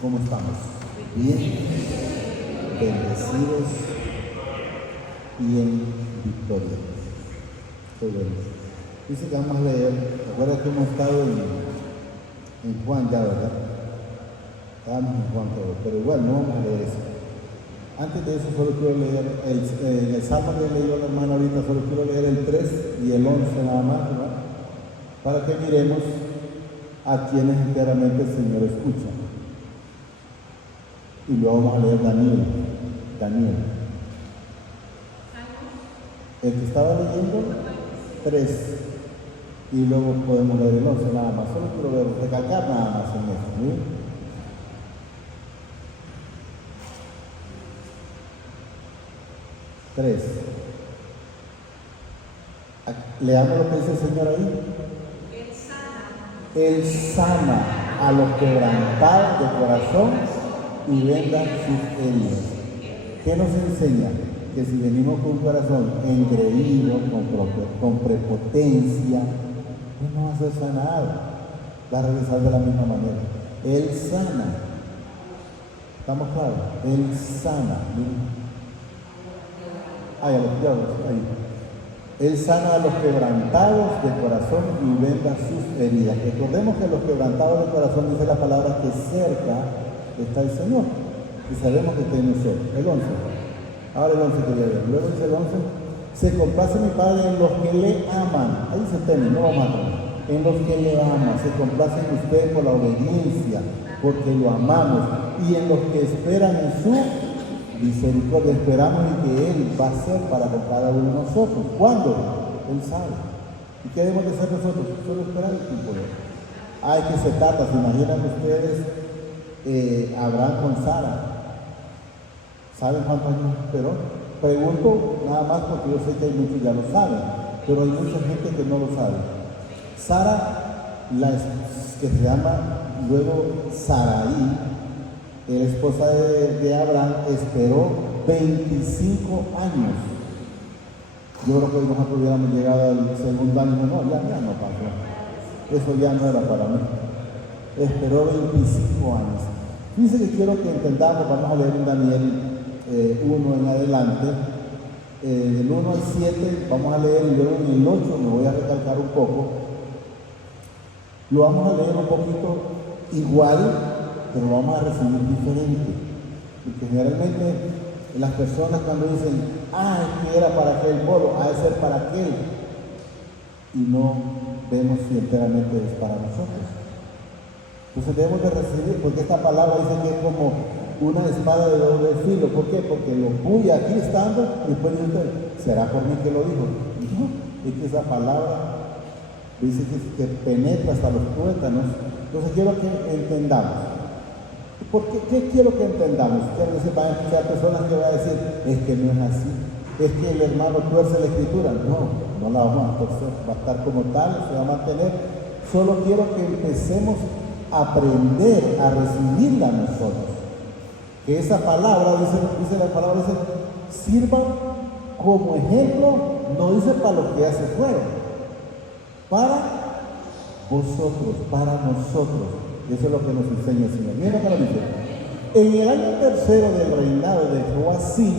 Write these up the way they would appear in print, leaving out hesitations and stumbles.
¿Cómo estamos? Bien, bendecidos y en victoria. Qué bueno. Dice que vamos a leer, ¿te acuerdas que hemos estado en Juan ya, verdad? Estábamos en Juan todo, pero igual no vamos a leer eso. Antes de eso solo quiero leer el salmo que leyó la hermana ahorita, solo quiero leer el 3 y el 11 nada más, ¿verdad? Para que miremos a quienes enteramente el Señor escucha. Y luego vamos a leer Daniel. El que estaba leyendo, 3. Y luego podemos leer el 11 nada más. Solo quiero recalcar nada más en esto. ¿Sí? Leamos lo que dice el Señor ahí. Él sana a los quebrantados de corazón y venda sus heridas. ¿Qué nos enseña? Que si venimos con un corazón engreído, con prepotencia, no nos va a ser sanado. Va a regresar de la misma manera. Él sana. ¿Estamos claros? Él sana. Ahí. Él sana a los quebrantados de corazón y venda sus heridas. Recordemos que los quebrantados de corazón dice la palabra que cerca está el Señor. Y sabemos que tiene nosotros. El 11. Ahora el 11 quería ver. Luego dice el 11. Se complace mi Padre en los que le aman. Ahí se teme, no lo matan. En los que le aman. Se complace en usted por la obediencia, porque lo amamos. Y en los que esperan en su misericordia, esperamos en que Él va a ser para cada uno de nosotros. ¿Cuándo? Él sabe. ¿Y qué debemos de hacer nosotros? Solo esperar el tiempo de Él. Hay que se trata, ¿se imaginan ustedes Abraham con Sara? ¿Saben cuántos años esperó? Pregunto nada más porque yo sé que hay muchos que ya lo saben, pero hay mucha gente que no lo sabe. Sara, que se llama luego Sarai, la esposa de Abraham, esperó 25 años. Yo creo que hoy nosotros hubiéramos llegado al segundo año, no, ya no pasó. Eso ya no era para mí. Esperó 25 años. Dice que quiero que entendamos, vamos a leer en Daniel 1 en adelante, del 1 al 7, vamos a leer, y luego en el 8 me voy a recalcar un poco. Lo vamos a leer un poquito igual, pero lo vamos a recibir diferente. Porque generalmente las personas cuando dicen, es que era para aquel pueblo, ha de ser para aquel, y no vemos si enteramente es para nosotros. Entonces debemos de recibir, porque esta palabra dice que es como una espada de doble filo. ¿Por qué? Porque lo voy aquí estando, y después dice, ¿será por mí que lo dijo? No, es que esa palabra dice que penetra hasta los tuétanos. Entonces quiero que entendamos. ¿Qué quiero que entendamos? Quiero decir, van a escuchar personas que van a decir, es que no es así, es que el hermano tuerce la escritura. No la vamos a torcer, va a estar como tal, se va a mantener. Solo quiero que empecemos a aprender a recibirla nosotros. Que esa palabra, dice la palabra, sirva como ejemplo, no dice para los que ya se fueron, para vosotros, para nosotros. Eso es lo que nos enseña el Señor. Mira lo que lo dice. En el año tercero del reinado de Joacim,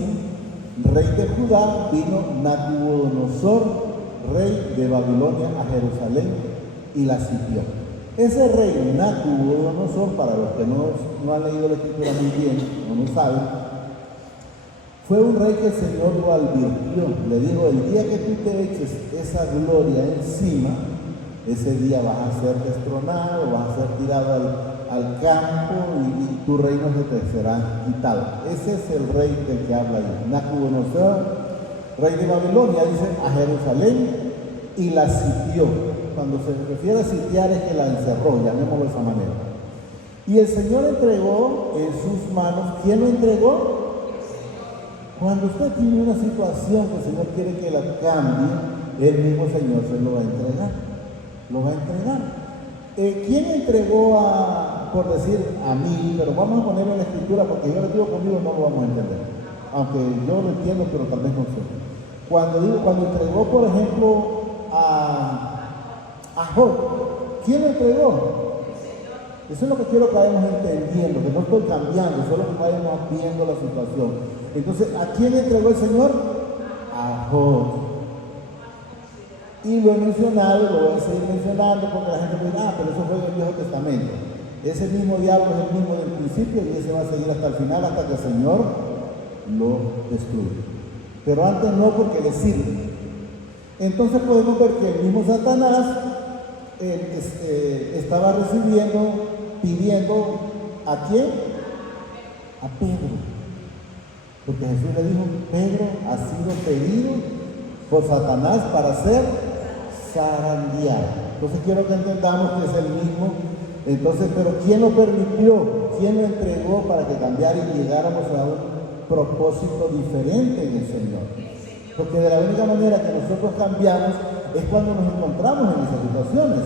rey de Judá, vino Nabucodonosor, rey de Babilonia, a Jerusalén y la sitió. Ese rey Nabucodonosor, para los que no han leído la escritura muy bien, no lo saben, fue un rey que el Señor lo advirtió. Le dijo, el día que tú te eches esa gloria encima, ese día vas a ser destronado, vas a ser tirado al campo y tu reino se te será quitado. Ese es el rey del que habla ahí. Nabucodonosor, rey de Babilonia, dice, a Jerusalén y la sitió. Cuando se refiere a sitiar es que la encerró, llamémoslo de esa manera. Y el Señor entregó en sus manos. ¿Quién lo entregó? Cuando usted tiene una situación que el Señor quiere que la cambie, el mismo Señor se lo va a entregar. Lo va a entregar. ¿Quién entregó por decir a mí? Pero vamos a ponerlo en la escritura porque yo les digo conmigo no lo vamos a entender. Aunque yo lo entiendo, pero tal vez no sé. Cuando entregó, por ejemplo, a Job, ¿quién lo entregó? Eso es lo que quiero que vayamos entendiendo, que no estoy cambiando, solo que vayamos viendo la situación. Entonces, ¿a quién entregó el Señor? A Job. Y lo he mencionado, lo voy a seguir mencionando porque la gente me dirá, pero eso fue en el Viejo Testamento. Ese mismo diablo es el mismo del principio y ese va a seguir hasta el final, hasta que el Señor lo destruya. Pero antes no, porque le sirve. Entonces podemos ver que el mismo Satanás estaba pidiendo ¿a quién? A Pedro. Porque Jesús le dijo, Pedro ha sido pedido por Satanás para ser zarandeado. Entonces quiero que entendamos que es el mismo. Entonces, pero ¿quién lo permitió? ¿Quién lo entregó para que cambiara y llegáramos a un propósito diferente en el Señor? Porque de la única manera que nosotros cambiamos es cuando nos encontramos en esas situaciones.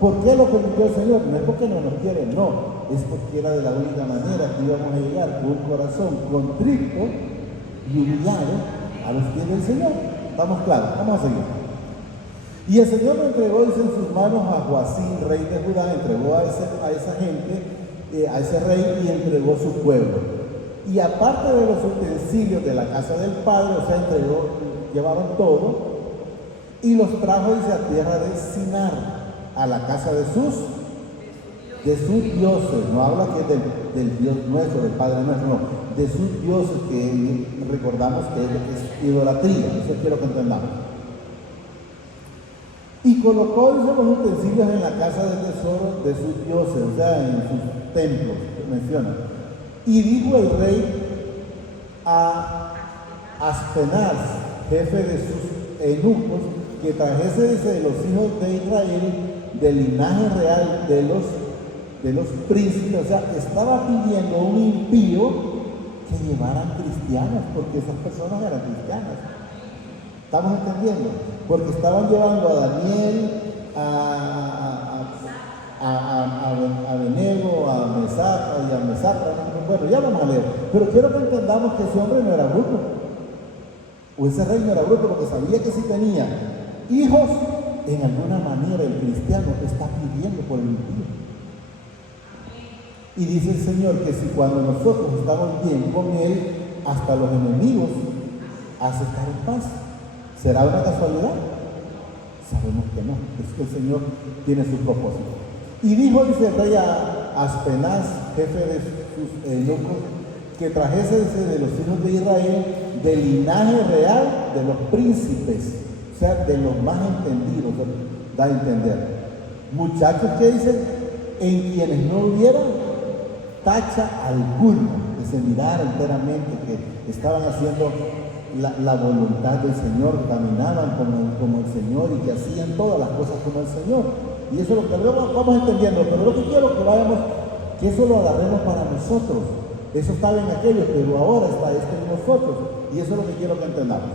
¿Por qué lo permitió el Señor? No es porque no nos quiere, no. Es porque era de la única manera que íbamos a llegar con un corazón contrito y humillado a los pies del Señor. ¿Estamos claros? Vamos a seguir. Y el Señor lo entregó en sus manos a Joacim, rey de Judá, entregó a esa gente, a ese rey, y entregó su pueblo. Y aparte de los utensilios de la casa del Padre, o sea, llevaron todo, y los trajo, dice, a tierra de Sinar, a la casa de sus dioses. No habla que es del Dios nuestro, del Padre nuestro, no, de sus dioses, que recordamos que es idolatría. Eso quiero que entendamos. Y colocó, dice, los utensilios en la casa del tesoro de sus dioses, o sea, en sus templos, que menciona. Y dijo el rey a Aspenaz, jefe de sus eunucos, que trajese, dice, de los hijos de Israel, del linaje real de los príncipes. O sea, estaba pidiendo a un impío que llevaran cristianos, porque esas personas eran cristianas. ¿Estamos entendiendo? Porque estaban llevando a Daniel, a Benego, a Mesapra y a Mesapra. Bueno, ya vamos a leer. Pero quiero que entendamos que ese hombre no era bruto. O ese rey no era bruto, porque sabía que si tenía hijos, en alguna manera el cristiano está pidiendo por el impío. Y dice el Señor que si cuando nosotros estamos bien con Él, hasta los enemigos hace estar en paz. ¿Será una casualidad? Sabemos que no. Es que el Señor tiene su propósito. Y dijo, dice el rey a Aspenaz, jefe de sus eunucos, que trajese, dice, de los hijos de Israel, del linaje real de los príncipes, o sea, de los más entendidos, da a entender. Muchachos que dicen, en quienes no hubiera tacha alguna, que se mirara enteramente, que estaban haciendo la voluntad del Señor, caminaban como el Señor y que hacían todas las cosas como el Señor. Y eso es lo que vamos entendiendo, pero lo que quiero que vayamos, que eso lo agarremos para nosotros. Eso estaba en aquellos, pero ahora está esto en nosotros. Y eso es lo que quiero que entendamos.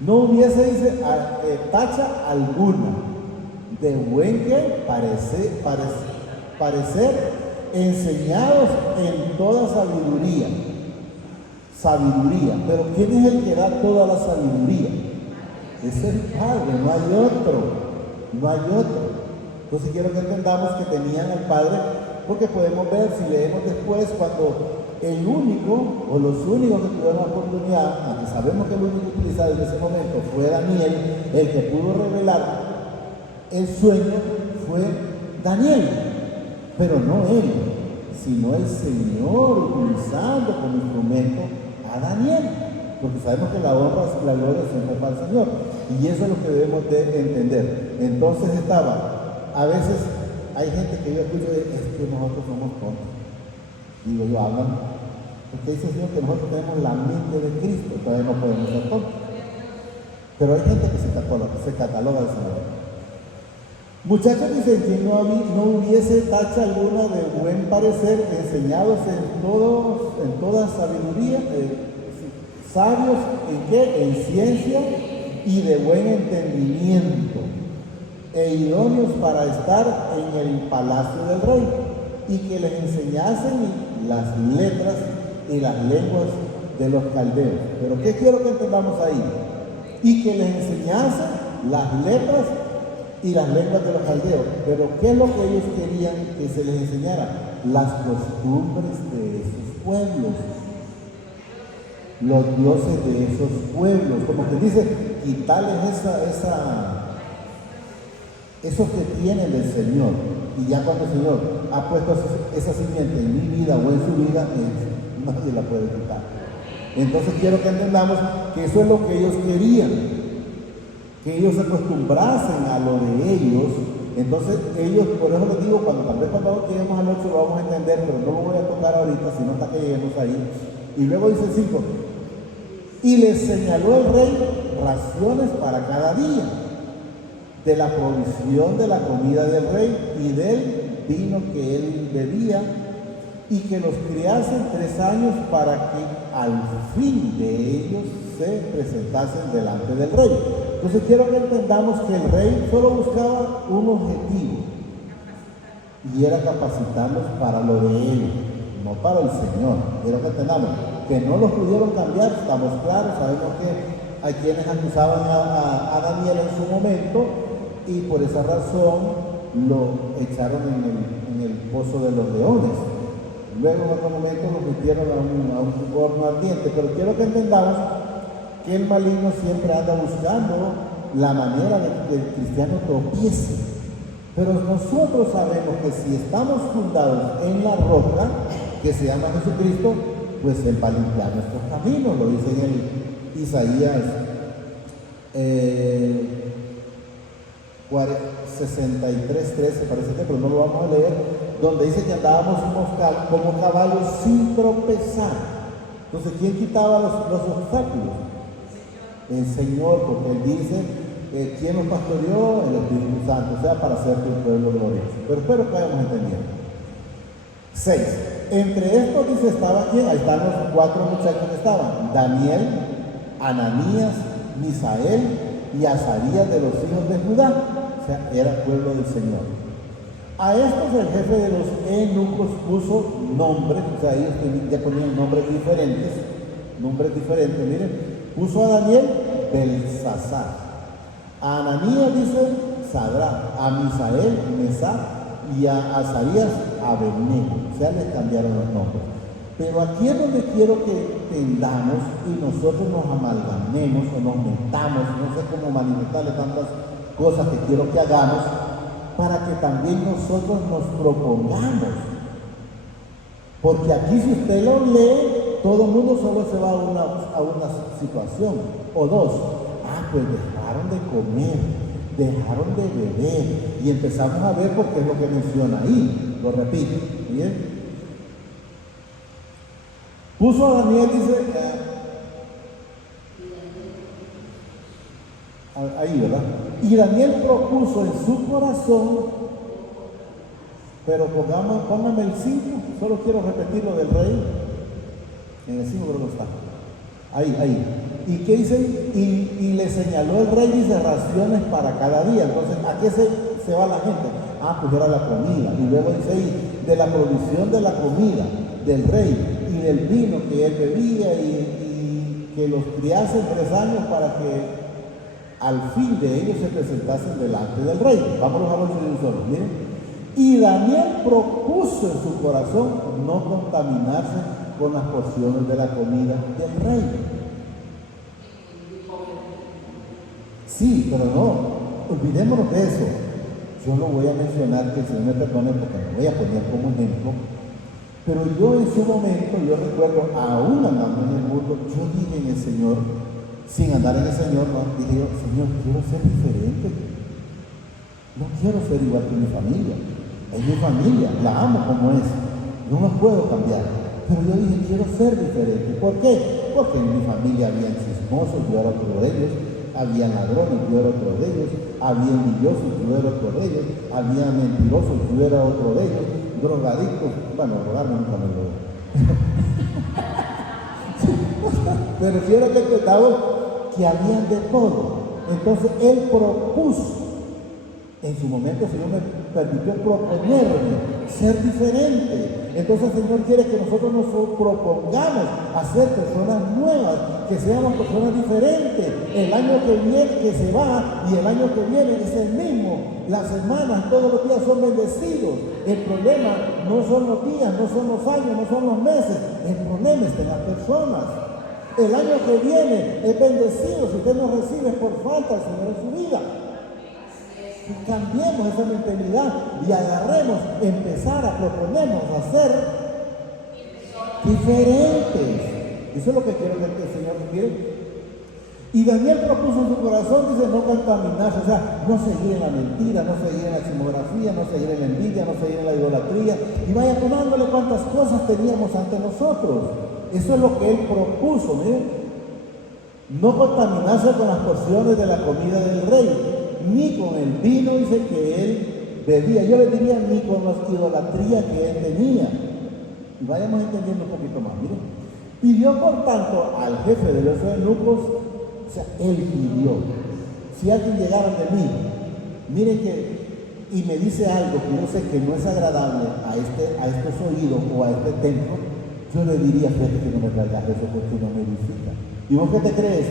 No hubiese, dice, tacha alguna de buen que parecer, enseñados en toda sabiduría. Sabiduría. Pero ¿quién es el que da toda la sabiduría? Es el Padre, no hay otro. No hay otro. Entonces quiero que entendamos que tenían al Padre, porque podemos ver, si leemos después, cuando el único o los únicos que tuvieron la oportunidad, aunque sabemos que el único utilizado en ese momento fue Daniel, el que pudo revelar el sueño fue Daniel, pero no él, sino el Señor utilizando como instrumento a Daniel, porque sabemos que la honra, la gloria siempre para el Señor, y eso es lo que debemos de entender. Entonces a veces hay gente que yo escucho, es que nosotros somos tontos. Digo yo, hablan, porque dice el Señor que nosotros tenemos la mente de Cristo, todavía no podemos ser tontos. Pero hay gente que se cataloga del Señor. Muchachos, dicen que no hubiese tacha alguna de buen parecer, enseñados en toda sabiduría, sabios en qué, en ciencia y de buen entendimiento, e idóneos para estar en el palacio del rey, y que les enseñasen las letras y las lenguas de los caldeos. Pero ¿qué quiero que entendamos ahí? Y que les enseñasen las letras y las lenguas de los caldeos. Pero ¿qué es lo que ellos querían que se les enseñara? Las costumbres de esos pueblos, los dioses de esos pueblos, como que dice, quitarles eso que tienen del Señor. Y ya cuando el Señor ha puesto esa simiente en mi vida o en su vida, nadie la puede quitar. Entonces quiero que entendamos que eso es lo que ellos querían, que ellos se acostumbrasen a lo de ellos. Entonces ellos, por eso les digo, tal vez cuando lleguemos al 8 lo vamos a entender, pero no lo voy a tocar ahorita, sino hasta que lleguemos ahí. Y luego dice el 5, y les señaló el rey raciones para cada día, de la provisión de la comida del rey y del vino que él bebía, y que los criasen 3 años para que al fin de ellos se presentasen delante del rey. Entonces quiero que entendamos que el rey solo buscaba un objetivo, y era capacitarlos para lo de él, no para el Señor. Quiero que entendamos que no los pudieron cambiar, estamos claros, sabemos que hay quienes acusaban a Daniel en su momento, y por esa razón lo echaron en el pozo de los leones. Luego en otro momento lo metieron a un horno ardiente. Pero quiero que entendamos que el maligno siempre anda buscando la manera de que el cristiano tropiece. Pero nosotros sabemos que si estamos fundados en la roca, que se llama Jesucristo, pues Él va a limpiar nuestros caminos. Lo dice en el Isaías 63:13, parece que, pero no lo vamos a leer, donde dice que andábamos como caballos sin tropezar. Entonces, ¿quién quitaba los obstáculos? El Señor, porque Él dice, ¿quién nos pastoreó? El Espíritu Santo, o sea, para ser tu pueblo glorioso. Pero espero que vayamos entendiendo. 6. Entre estos, dice, estaba quién, ahí están los 4 muchachos que estaban: Daniel, Ananías, Misael y Azarías de los hijos de Judá. O sea, era pueblo del Señor. A estos el jefe de los eunucos puso nombres, o sea, ellos ya ponían nombres diferentes, miren, puso a Daniel Belsasar, a Ananías dice Sadrach, a Misael Mesach y a Azarías Abednego, o sea, les cambiaron los nombres. Pero aquí es donde quiero que entendamos y nosotros nos amalgamemos o nos metamos, no sé cómo manifestarle tantas cosas que quiero que hagamos, para que también nosotros nos propongamos. Porque aquí, si usted lo lee, todo el mundo solo se va a una situación o dos. Pues dejaron de comer, dejaron de beber, y empezamos a ver porque es lo que menciona ahí. Lo repito, ¿bien? Puso a Daniel, dice, ahí, ¿verdad? Y Daniel propuso en su corazón, pero póngame el 5, solo quiero repetir lo del rey. En el 5 creo que está. Ahí. ¿Y qué dice? Y le señaló el rey, dice, raciones para cada día. Entonces, ¿a qué se va la gente? Pues era la comida. Y luego dice ahí, de la provisión de la comida del rey y del vino que él bebía, y que los criasen 3 años para que al fin de ellos se presentasen delante del rey. Vámonos a los solo, miren. Y Daniel propuso en su corazón no contaminarse con las porciones de la comida del rey. Sí, pero no, olvidémonos de eso. Yo no voy a mencionar, que el Señor me perdone porque me voy a poner como ejemplo, pero yo en su momento, yo recuerdo, aún andando en el mundo, yo dije en el Señor, sin andar en el Señor, no, dije yo, Señor, quiero ser diferente. No quiero ser igual que mi familia. Es mi familia, la amo como es. No me puedo cambiar. Pero yo dije, quiero ser diferente. ¿Por qué? Porque en mi familia habían chismosos, yo era otro de ellos. Había ladrones, yo era otro de ellos. Había envidiosos, yo era otro de ellos. Había mentirosos, yo era otro de ellos. Drogadictos, bueno, drogarme nunca me lo pero quiero que entendamos que habían de todo. Entonces él propuso En su momento el Señor me permitió proponerme ser diferente. Entonces el Señor quiere que nosotros nos propongamos a ser personas nuevas, que seamos personas diferentes. El año que viene, que se va, y el año que viene es el mismo. Las semanas, todos los días son bendecidos. El problema no son los días, no son los años, no son los meses. El problema está en las personas. El año que viene es bendecido si usted no recibe por falta del Señor en su vida. Cambiemos esa mentalidad y agarremos, empezar a proponernos a ser diferentes. Eso es lo que quiero que el Señor quiere. Y Daniel propuso en su corazón, dice, no contaminarse, o sea, no seguir en la mentira, no seguir en la chismografía, no seguir en la envidia, no seguir en la idolatría. Y vaya tomándole cuántas cosas teníamos ante nosotros. Eso es lo que él propuso, miren. No contaminarse con las porciones de la comida del rey, ni con el vino, dice, que él bebía. Yo le diría, ni con la idolatría que él tenía. Y vayamos entendiendo un poquito más, miren. Pidió, por tanto, al jefe de los eunucos, o sea, él pidió. Si alguien llegara de mí, miren que, y me dice algo que yo sé que no es agradable a estos oídos o a este templo, yo le diría, fíjate que no me traigas eso porque no me visita. ¿Y vos qué te crees?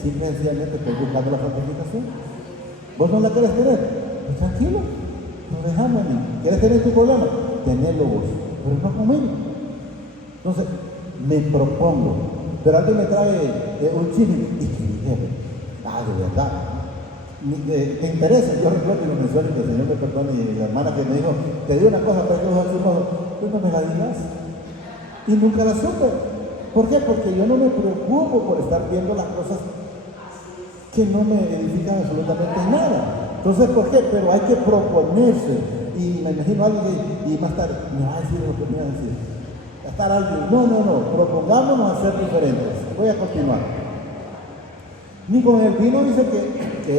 Simple y sencillamente estoy buscando la santificación. ¿Vos no la querés tener? Pues tranquilo, no dejamos a mí. ¿Quieres tener tu problema? Tenelo vos, pero no conmigo. Entonces, me propongo. Pero alguien me trae un chile y que dijera, de verdad, te interesa. Yo recuerdo y lo menciono, que el Señor me perdone, y la hermana que me dijo, te digo una cosa, pero yo a su modo, pues no me la digas. Y nunca la supe. ¿Por qué? Porque yo no me preocupo por estar viendo las cosas que no me edifican absolutamente nada. Entonces, ¿por qué? Pero hay que proponerse. Y me imagino a alguien y más tarde me va a decir lo que me va a decir. Estar alguien. No. Propongámonos a ser diferentes. Voy a continuar. Ni con el vino dice que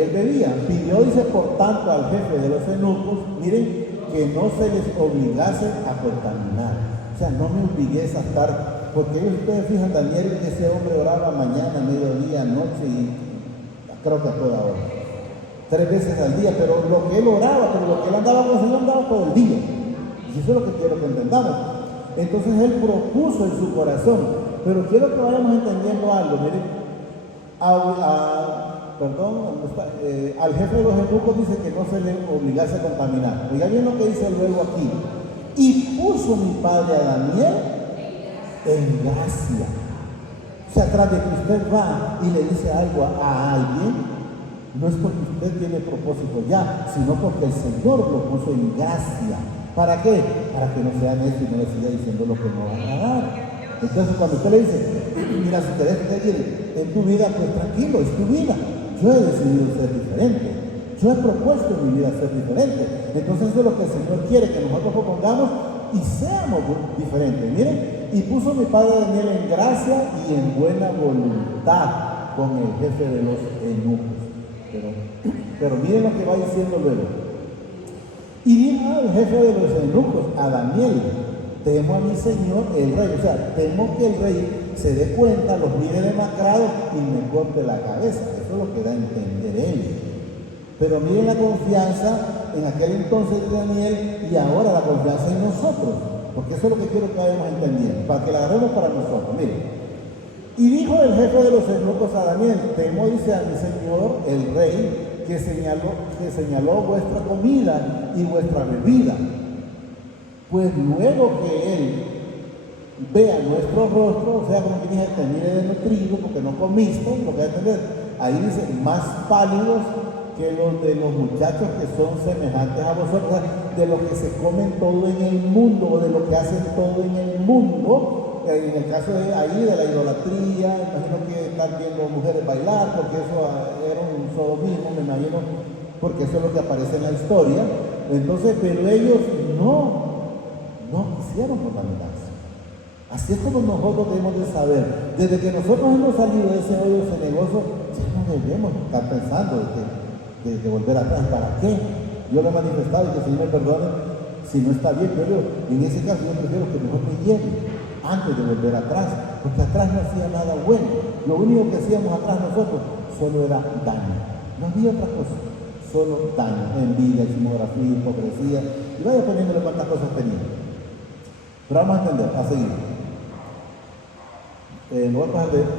él bebía. Pidió, dice, por tanto, al jefe de los eunucos, miren, que no se les obligase a contaminar. O sea, no me obligues a estar, porque ustedes fijan, Daniel, ese hombre oraba mañana, mediodía, noche y creo que a toda hora. 3 veces al día, pero lo que él oraba, pero lo que él andaba con el Señor andaba todo el día. Y eso es lo que quiero que entendamos. Entonces él propuso en su corazón, pero quiero que vayamos entendiendo algo, miren. Al jefe de los eunucos dice que no se le obligase a contaminar. Oiga bien lo que dice luego aquí. Y puso mi padre a Daniel en gracia. O sea, tras de que usted va y le dice algo a alguien, no es porque usted tiene propósito ya, sino porque el Señor lo puso en gracia. ¿Para qué? Para que no sea necio y no le siga diciendo lo que no va a agradar. Entonces, cuando usted le dice, mira, si querés seguir en tu vida, pues tranquilo, es tu vida. Yo he decidido ser diferente. Yo he propuesto en mi vida ser diferente. Entonces, eso es lo que el Señor quiere, que nosotros propongamos y seamos diferentes. Miren, y puso mi padre Daniel en gracia y en buena voluntad con el jefe de los eunucos. Pero miren lo que va diciendo luego. Y dijo al jefe de los eunucos, a Daniel, temo a mi señor el rey. O sea, temo que el rey se dé cuenta, los mire demacrados y me corte la cabeza. Eso es lo que da a entender él. Pero miren la confianza en aquel entonces de Daniel y ahora la confianza en nosotros. Porque eso es lo que quiero que vayamos entendiendo, para que la agarremos para nosotros. Miren. Y dijo el jefe de los eunucos a Daniel, temo, dice, a mi señor el rey, que señaló vuestra comida y vuestra bebida. Pues luego que él vea nuestro rostro, o sea, como que dije, te mire de nutrido porque no comiste, lo que hay que entender, ahí dice, más pálidos que los de los muchachos que son semejantes a vosotros, de los que se comen todo en el mundo, o de los que hacen todo en el mundo. En el caso de ahí, de la idolatría, imagino que están viendo mujeres bailar, porque eso era un sodomismo, me imagino, porque eso es lo que aparece en la historia. Entonces, pero ellos no quisieron contaminarse. Así es como nosotros debemos de saber. Desde que nosotros hemos salido de ese hoyo cenegoso, ya no debemos estar pensando de volver atrás. ¿Para qué? Yo lo he manifestado y que el Señor me perdone si no está bien, pero en ese caso yo prefiero que mejor me lleve antes de volver atrás, porque atrás no hacía nada bueno. Lo único que hacíamos atrás nosotros solo era daño. No había otra cosa, solo daño, envidia, chismografía, hipocresía, y vaya poniéndole cuántas cosas tenía. Pero vamos a entender, a seguir.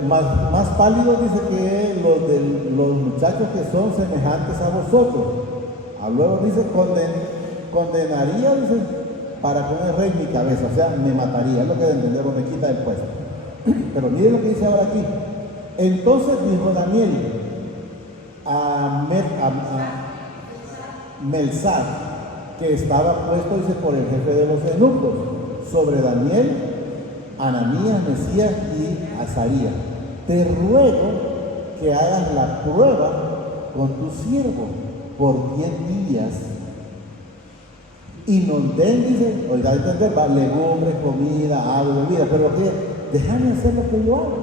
Más pálidos dice que los muchachos que son semejantes a vosotros. Luego dice, condenaría, dice, para con el rey mi cabeza, o sea, me mataría, es lo que de entender, o me quita del puesto. Pero miren lo que dice ahora aquí. Entonces dijo Daniel a Melzar, que estaba puesto, dice, por el jefe de los eunucos, sobre Daniel, Ananías, Mesías y Azarías: te ruego que hagas la prueba con tu siervo por 10 días y nos den, dice, oiga, a entender, legumbres, comida, agua, bebida, pero déjame hacer lo que yo hago,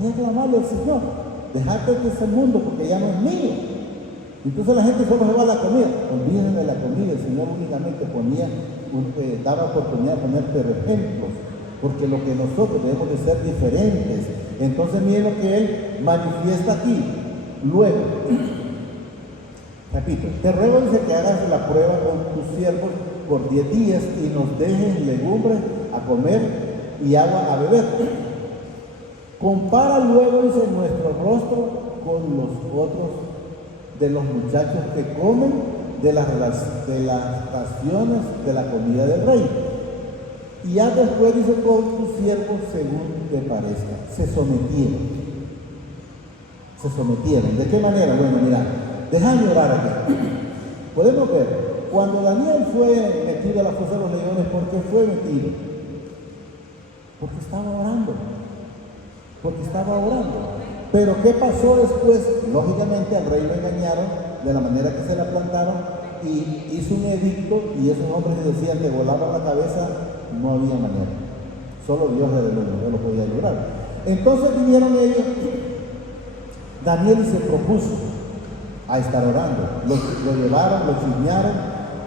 voy a clamarle al Señor, dejarte de ese mundo porque ya no es mío. Entonces la gente solo se va a la comida, olvídense de la comida, el Señor únicamente daba oportunidad de ponerte ejemplos, porque lo que nosotros debemos de ser diferentes. Entonces miren lo que Él manifiesta aquí. Luego, repito, te ruego, dice, que hagas la prueba con tus siervos por 10 días y nos dejes legumbres a comer y agua a beber. Compara luego, dice, nuestro rostro con los otros de los muchachos que comen de las raciones de la comida del rey. Y ya después, dice, con tus siervos según te parezca. Se sometieron. ¿De qué manera? Bueno, mira, déjame orar aquí. Podemos ver, cuando Daniel fue metido a la fosa de los leones, ¿por qué fue metido? Porque estaba orando. Pero ¿qué pasó después? Lógicamente al rey lo engañaron de la manera que se la plantaron y hizo un edicto, y esos hombres decían que volaban la cabeza. No había manera. Solo Dios lo podía librar. Entonces vinieron ellos. Daniel se propuso a estar orando. Lo llevaron, lo chismearon,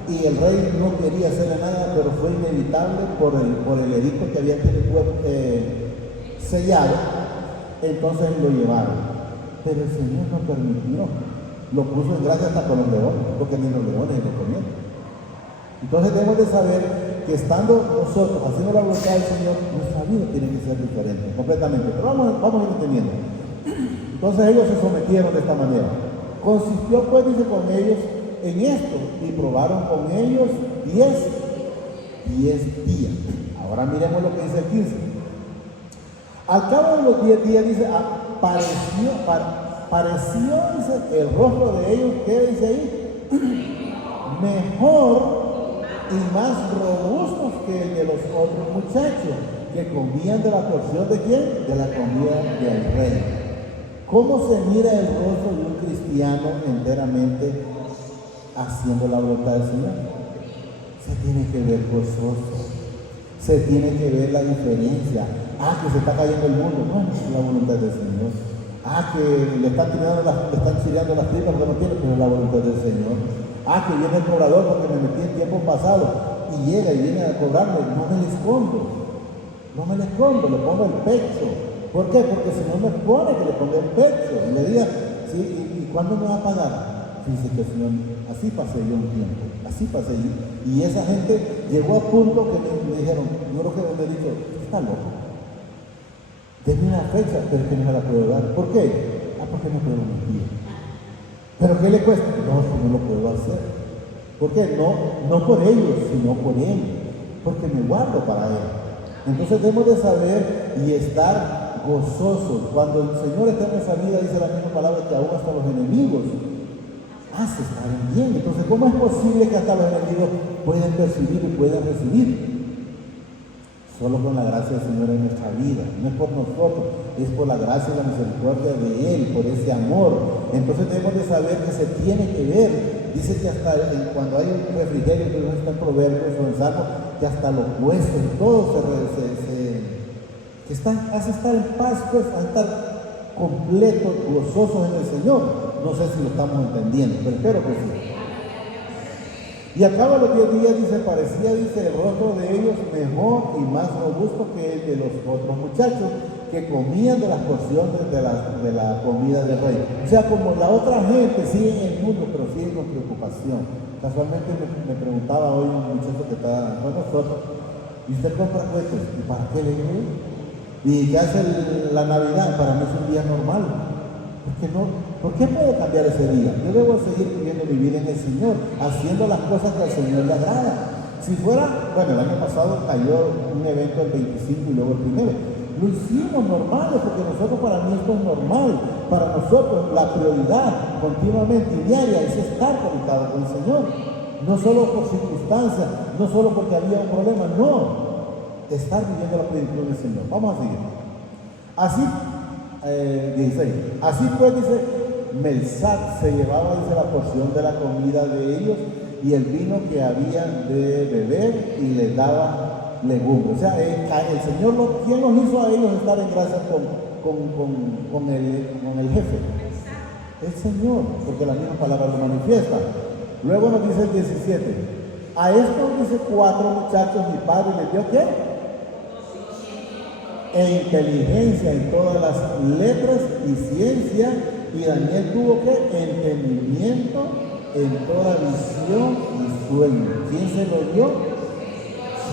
y el rey no quería hacerle nada, pero fue inevitable por el edicto que había sellado. Entonces lo llevaron. Pero el Señor no permitió. Lo puso en gracia hasta con los leones, porque ni los leones lo comían. Entonces debemos de saber que estando nosotros haciendo la voluntad del Señor, nuestra vida tiene que ser diferente, completamente. Pero vamos a ir entendiendo. Entonces ellos se sometieron de esta manera. Consistió, pues, dice, con ellos en esto, y probaron con ellos 10 días. Ahora miremos lo que dice el 15. Al cabo de los 10 días, dice, pareció, dice, el rostro de ellos, ¿qué dice ahí? Mejor y más robustos que el de los otros muchachos, que comían de la porción de ¿quién? De la comida del rey. ¿Cómo se mira el rostro de un cristiano enteramente haciendo la voluntad del Señor? Se tiene que ver gozoso, se tiene que ver la diferencia. Que se está cayendo el mundo, no es la voluntad del Señor. Que le están chirriando las tripas porque no tiene, pero es la voluntad del Señor. Que viene el cobrador porque me metí en tiempo pasado y llega y viene a cobrarme. No me le escondo, le pongo el pecho. ¿Por qué? Porque si no me pone que le ponga el pecho y le diga, sí, ¿y cuándo me va a pagar? Dice que el Señor, así pasé yo un tiempo, así pasé yo. Y esa gente llegó a punto que me dijeron, yo creo que me he dicho, está loco. Denme una fecha, pero es que no me la puedo dar. ¿Por qué? Porque no puedo mentir. ¿Pero qué le cuesta? No, que no lo puedo hacer. ¿Por qué? No por ellos, sino por Él. Porque me guardo para Él. Entonces debemos de saber y estar gozosos. Cuando el Señor está en nuestra vida, dice la misma palabra, que aún hasta los enemigos se estar bien. Entonces, ¿cómo es posible que hasta los enemigos puedan percibir y puedan recibir? Solo con la gracia del Señor en nuestra vida. No es por nosotros, es por la gracia y la misericordia de Él, por ese amor. Entonces debemos de saber que se tiene que ver. Dice que hasta cuando hay un refrigerio, que no está en Proverbios o en Salmos, que hasta los huesos y todo hace estar en paz, pues, a estar completos, gozosos en el Señor. No sé si lo estamos entendiendo, pero espero que sí. Y al cabo de los 10 días, dice, parecía, dice, el rostro de ellos mejor y más robusto que el de los otros muchachos, que comían de las porciones de la comida del rey. O sea, como la otra gente sigue en el mundo, pero sigue con preocupación. Casualmente me preguntaba hoy un muchacho que está con nosotros, ¿y usted compra cohetes? ¿Y para qué le digo? ¿Y qué hace la Navidad? Para mí es un día normal. ¿Por qué puedo cambiar ese día? Yo debo seguir viviendo mi vida en el Señor, haciendo las cosas que al Señor le agrada. Si fuera, bueno, el año pasado cayó un evento el 25 y luego el 1. Lo hicimos normal, porque para mí esto es normal. Para nosotros la prioridad continuamente y diaria es estar conectado con el Señor. No solo por circunstancias, no solo porque había un problema, no. Estar viviendo la plenitud del Señor. Vamos a seguir. Así, 16. Así pues, dice, Melzar se llevaba, dice, la porción de la comida de ellos y el vino que habían de beber y les daba legumbre. O sea, el Señor, ¿quién los hizo a ellos estar en gracia con el jefe? El Señor, porque la misma palabra lo manifiesta. Luego nos dice el 17. A estos, dice, 4 muchachos mi padre les dio ¿qué? E inteligencia en todas las letras y ciencia, y Daniel tuvo ¿qué? Entendimiento en toda visión y sueño. ¿Quién se lo dio?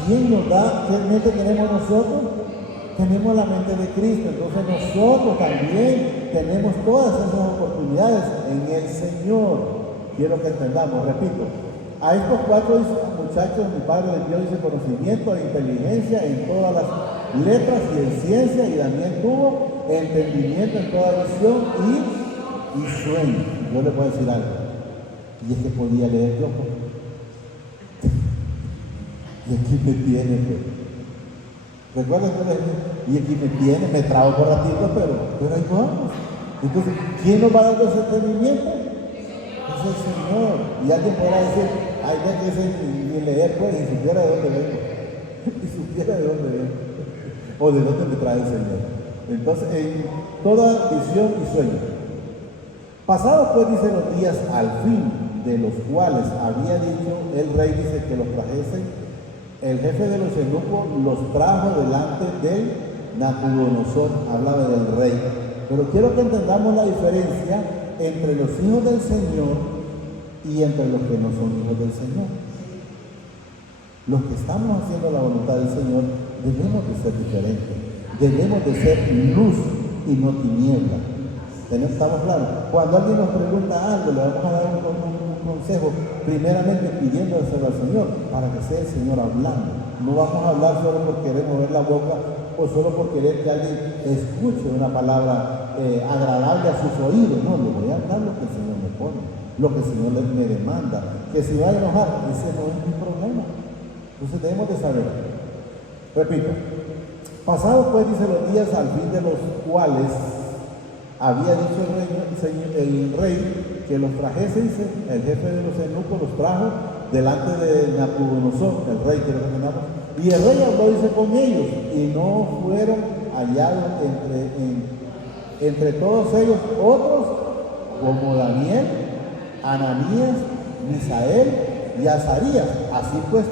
¿Quién nos da? ¿Qué mente tenemos nosotros? Tenemos la mente de Cristo. Entonces nosotros también tenemos todas esas oportunidades en el Señor. Quiero que entendamos, repito. A estos 4 muchachos mi padre les dio, dice, conocimiento e inteligencia en todas las letras y en ciencia, y Daniel tuvo entendimiento en toda visión y sueño. Yo le puedo decir algo, y es que podía leer yo. Y aquí me tiene, pues. Recuerden que y aquí me tiene, me trago por ratito, pero ahí vamos. Entonces, ¿quién nos va a dar ese entendimiento? Es el Señor. Y alguien podrá decir, ay, ya que ese ni leer, pues, y supiera de dónde vengo. Y supiera de dónde vengo. O de dónde me trae el Señor. Entonces, en toda visión y sueño. Pasados pues, dice, los días al fin, de los cuales había dicho el rey, dice, que los trajesen, el jefe de los eunucos los trajo delante de Nabucodonosor, hablaba del rey. Pero quiero que entendamos la diferencia entre los hijos del Señor y entre los que no son hijos del Señor. Los que estamos haciendo la voluntad del Señor debemos de ser diferentes, debemos de ser luz y no tiniebla. ¿Estamos claros? Cuando alguien nos pregunta algo, le vamos a dar un consejo, primeramente pidiéndoselo al Señor, para que sea el Señor hablando. No vamos a hablar solo por querer mover la boca o solo por querer que alguien escuche una palabra agradable a sus oídos. No, le voy a dar lo que el Señor me pone, lo que el Señor me demanda. Que si va a enojar, ese no es mi problema. Entonces debemos de saber. Repito, pasados pues, dice, los días al fin de los cuales había dicho el rey que los trajese, dice, el jefe de los eunucos los trajo delante de Nabucodonosor, el rey, quiero que entendamos. Y el rey habló, dice, con ellos, y no fueron hallados entre todos ellos otros como Daniel, Ananías, Misael y Azarías. Así pues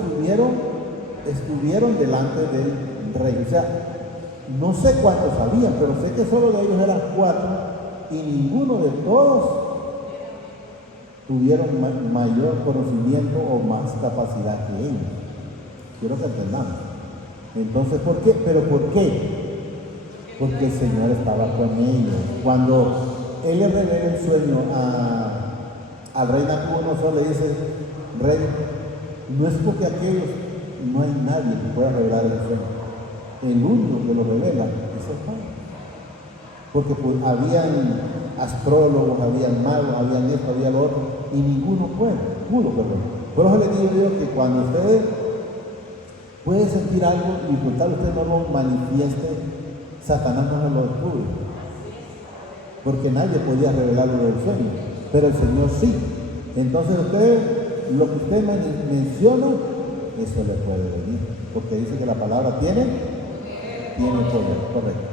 estuvieron delante del rey. O sea, no sé cuántos habían, pero sé que solo de ellos eran 4 y ninguno de todos tuvieron mayor conocimiento o más capacidad que ellos. Quiero que entendamos. Entonces, ¿por qué? ¿Pero por qué? Porque el Señor estaba con ellos. Cuando Él le revela el sueño al rey Nabucodonosor, le dice, rey, no es porque aquellos, no hay nadie que pueda revelar el sueño. El único que lo revela es el Padre. Porque pues, habían astrólogos, habían magos, habían esto, había lo otro, y ninguno pudo. Por eso les digo yo que cuando ustedes pueden sentir algo y por tal usted no lo manifieste, Satanás no lo descubre. Porque nadie podía revelarlo del sueño, pero el Señor sí. Entonces ustedes, lo que usted menciona, eso le puede venir. Porque dice que la palabra tiene poder, correcto.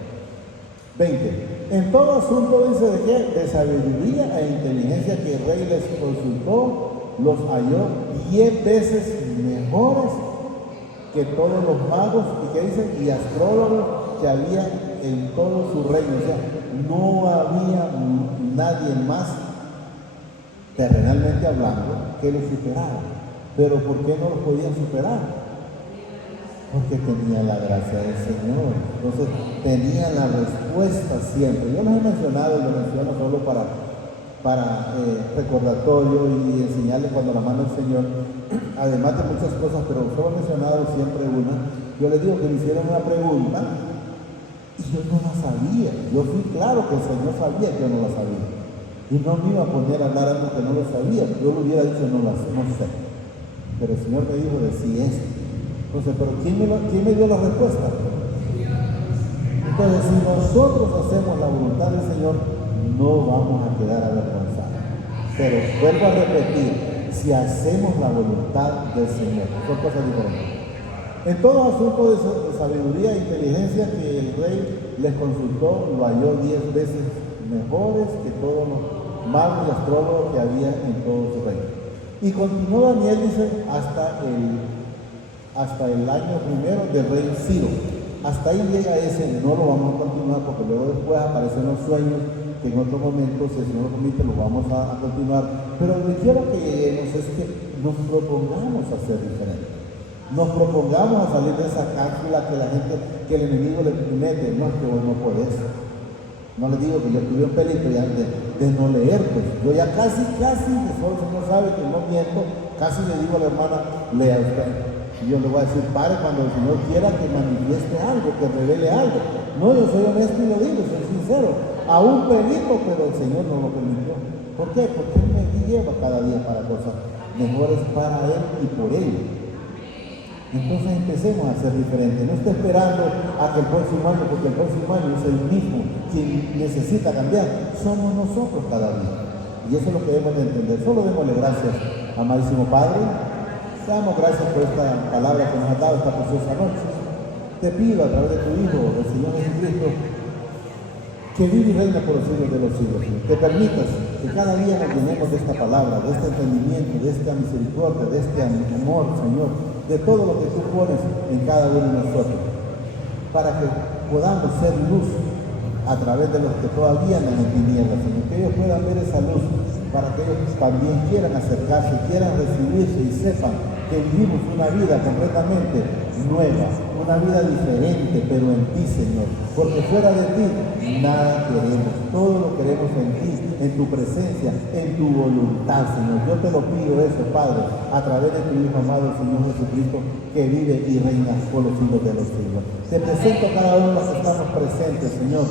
20. En todo asunto, dice, ¿de qué? De sabiduría e inteligencia que el rey les consultó, los halló 10 veces mejores que todos los magos, y que dicen, y astrólogos que había en todo su reino. O sea, no había nadie más, terrenalmente hablando, que lo superara. Pero ¿por qué no lo podían superar? Porque tenía la gracia del Señor. Entonces tenía la respuesta siempre. Yo les he mencionado, y lo menciono solo para recordatorio y enseñarles cuando la mano del Señor, además de muchas cosas, pero solo he mencionado siempre una. Yo les digo que me hicieron una pregunta y yo no la sabía. Yo fui claro que el Señor sabía que yo no la sabía. Y no me iba a poner a hablar algo que no lo sabía. Yo le hubiera dicho, no sé. Pero el Señor me dijo, decí esto. Entonces, ¿pero quién me dio la respuesta? Entonces, si nosotros hacemos la voluntad del Señor, no vamos a quedar avergonzados. Pero vuelvo a repetir, si hacemos la voluntad del Señor, son cosas diferentes. En todo asunto de sabiduría e inteligencia que el rey les consultó, lo halló 10 veces mejores que todos los magos y astrólogos que había en todo su reino. Y continuó Daniel, dice, hasta el año primero del rey Ciro. Hasta ahí llega ese, no lo vamos a continuar porque luego después aparecen los sueños que en otro momento, si el Señor lo permite, lo vamos a continuar. Pero lo que quiero que lleguemos es que nos propongamos a ser diferentes. Nos propongamos a salir de esa cápsula que la gente, que el enemigo le mete. No, es que vos no podés. No le digo que yo tuve un pelito ya de no leer, pues yo ya casi, que solo el Señor sabe que no miento, casi le digo a la hermana, lea usted. Y yo le voy a decir, pare cuando el Señor quiera que manifieste algo, que revele algo. No, yo soy honesto y lo digo, soy sincero. A un pelito, pero el Señor no lo permitió. ¿Por qué? Porque Él me lleva cada día para cosas mejores para Él y por Él. Entonces empecemos a ser diferentes. No esté esperando a que el próximo año, porque el próximo año es el mismo. Quien necesita cambiar somos nosotros cada día. Y eso es lo que debemos de entender. Solo démosle gracias, amadísimo Padre. Te damos gracias por esta palabra que nos has dado esta preciosa noche. Te pido a través de tu Hijo, el Señor Jesucristo, que vive y reina por los siglos de los siglos. Que permitas que cada día nos llenemos de esta palabra, de este entendimiento, de esta misericordia, de este amor, Señor, de todo lo que tú pones en cada uno de nosotros, para que podamos ser luz a través de los que todavía andan en tinieblas, Señor, que ellos puedan ver esa luz, para que ellos también quieran acercarse, quieran recibirse y sepan que vivimos una vida completamente nueva, una vida diferente, pero en ti, Señor, porque fuera de ti nada queremos, todo lo queremos en ti, en tu presencia, en tu voluntad, Señor. Yo te lo pido eso, Padre, a través de tu Hijo amado, Señor Jesucristo, que vive y reina por los siglos de los siglos. Te presento a cada uno de los que estamos presentes, Señor,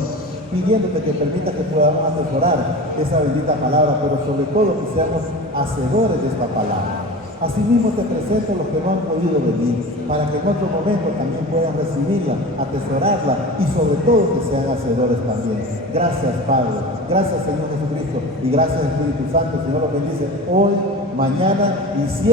pidiéndote que permita que podamos atesorar esa bendita palabra, pero sobre todo que seamos hacedores de esta palabra. Asimismo te presento a los que no han podido venir, para que en otro momento también puedan recibirla, atesorarla y sobre todo que sean hacedores también. Gracias, Padre. Gracias, Señor Jesucristo. Y gracias, Espíritu Santo. Señor, lo bendice hoy, mañana y siempre.